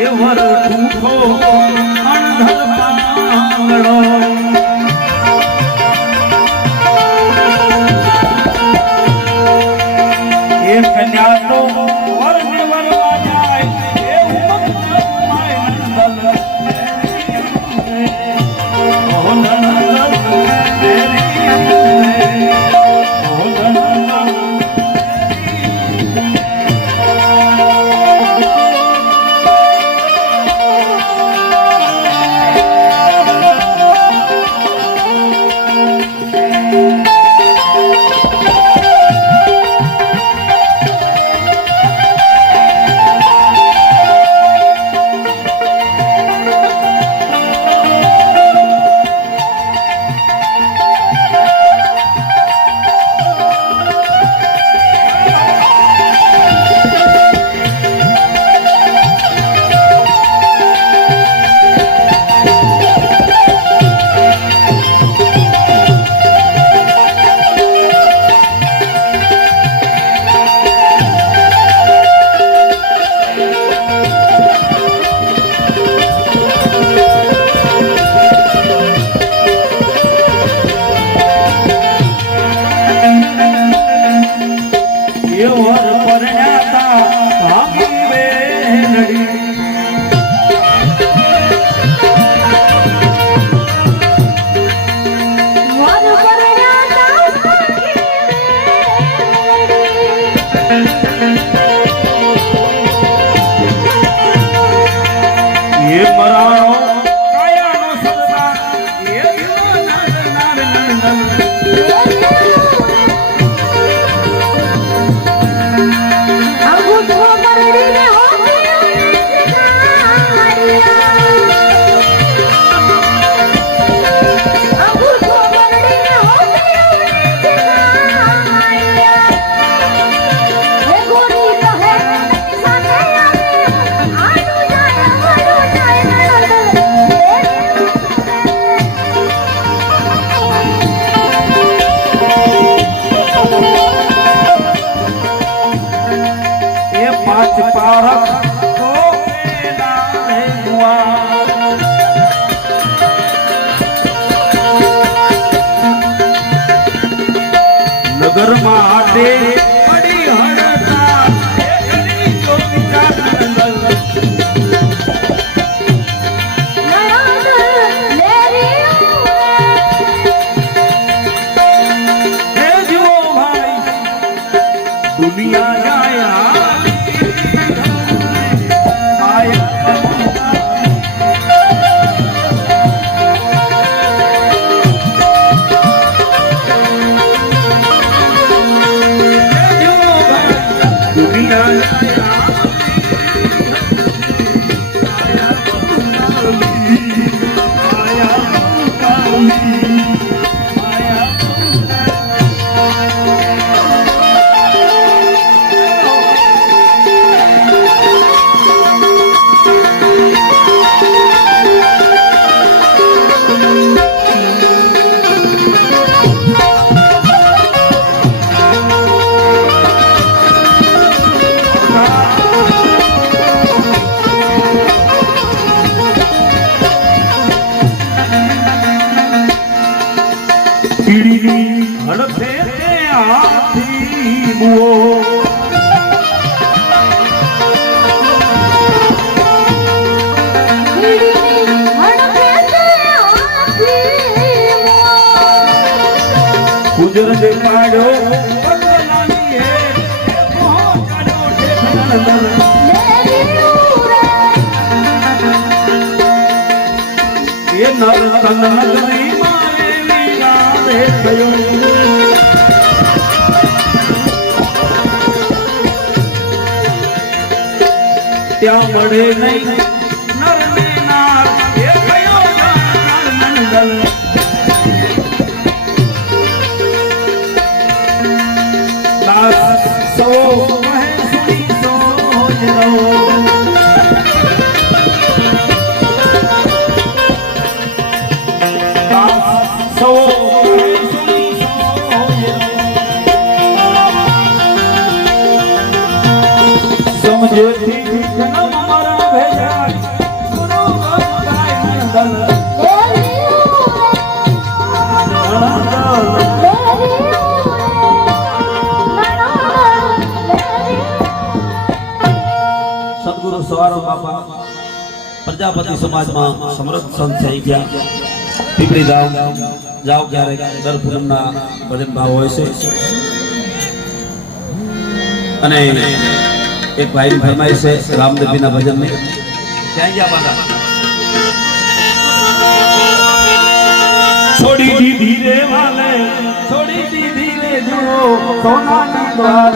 Ever ઠૂઠો અણધર પાંગળો એ કન્યા તો હે પરા પાડો એ નર નગરી મારે વિના થયો. ત્યાં મળે નહીં નર ને નાર એ થયો નંદન પ્રજાપતિ સમાજમાં સમૃદ્ધ સંત થઈ ગયા. પીપળી ગામ જાઓ ક્યારે દર પૂનમના ભજન ભાવ હોય છે. અને એક ભાઈ ફરમાય છે રામદેવજીના ભજનની. ક્યાં ગયા બાબા છોડી દીધી રે વાલે. છોડી દીધી રે જુઓ સોનાની દ્વાર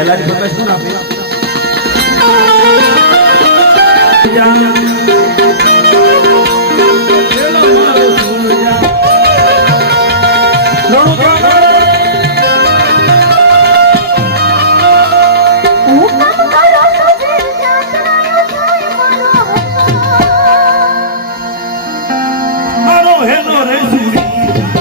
ફિર જ જોઈ શું આપે હેલો રે સૂરી.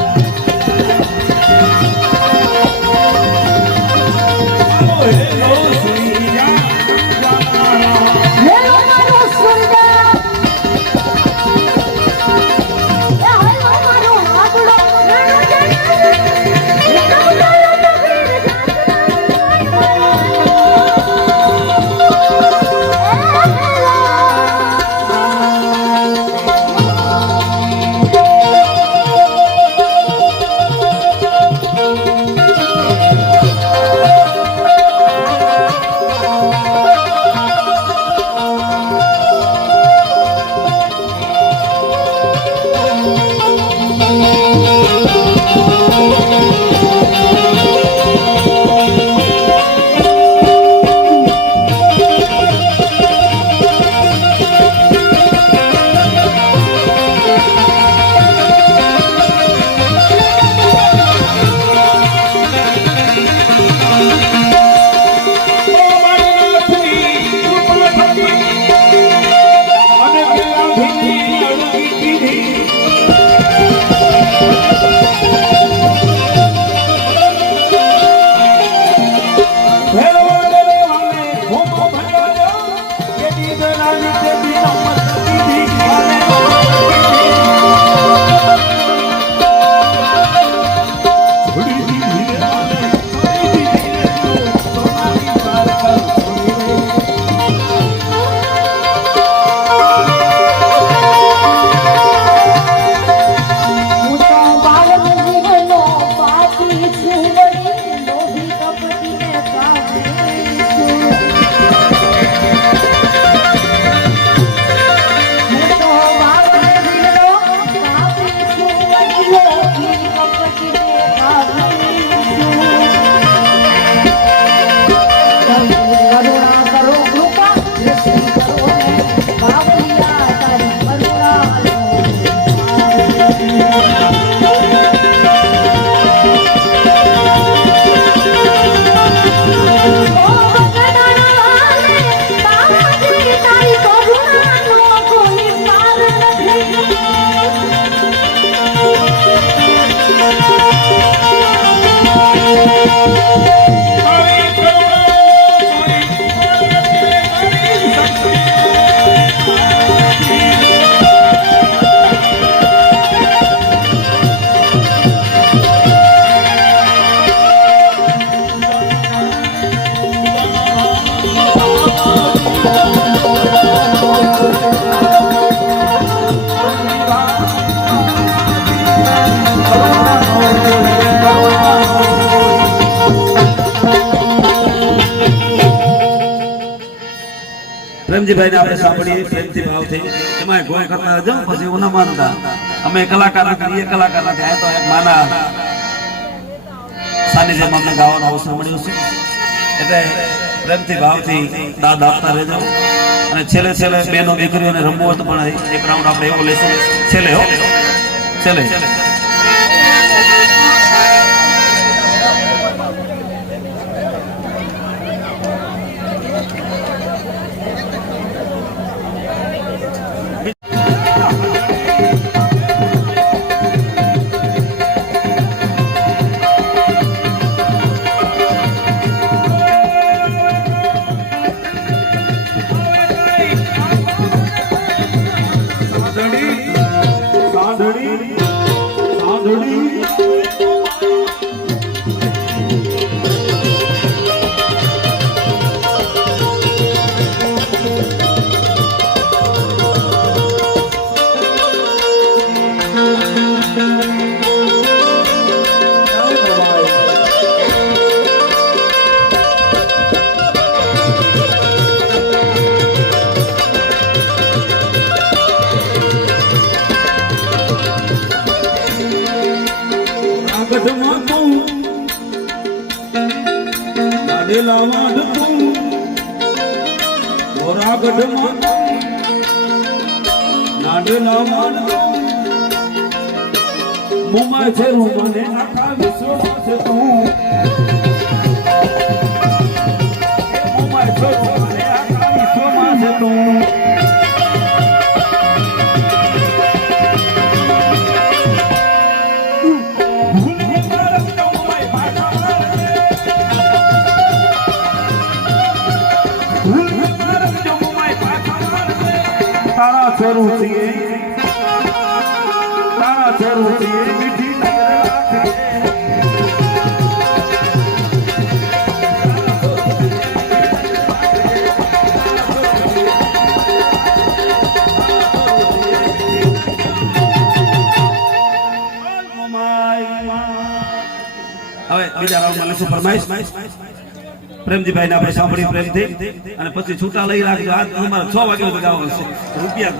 પ્રેમજીભાઈ ને આપણે સાંભળીએ, પ્રેમથી ભાવથી એમાં ગોય. કરતા રહેજો, પછી એવું ના માનતા. અમે કલાકાર નથી, એ કલાકાર નથી, આ તો એક માના. સાનિધ્યમાં અમને ગાવાનો અવસર મળ્યો છે. એટલે પ્રેમથી ભાવથી દાદ આપતા રહેજો. અને છેલ્લે છેલ્લે બેનો દીકરીઓને રમવું હોય તો પણ એક રાઉન્ડ આપણે એવો લેશું. છેલ્લે હો. છેલ્લે. ઘડી કાઢેલા વાઢ તું ગોરાગઢમાં નાડેલા વાઢ મુમાં છે રૂમને આખા વિશ્વમાં છે તું. તારા સ્વરૂપથી તારા સ્વરૂપથી મીઠી નગર રાખજે. હવે બીજા રાઉન્ડમાં લેશું ફરમાઈશ. પ્રેમજીભાઈને આપણે સાંભળી પ્રેમથી. અને પછી છૂટા લઈ રાખજો. આજ તમારે છ વાગે છે. રૂપિયા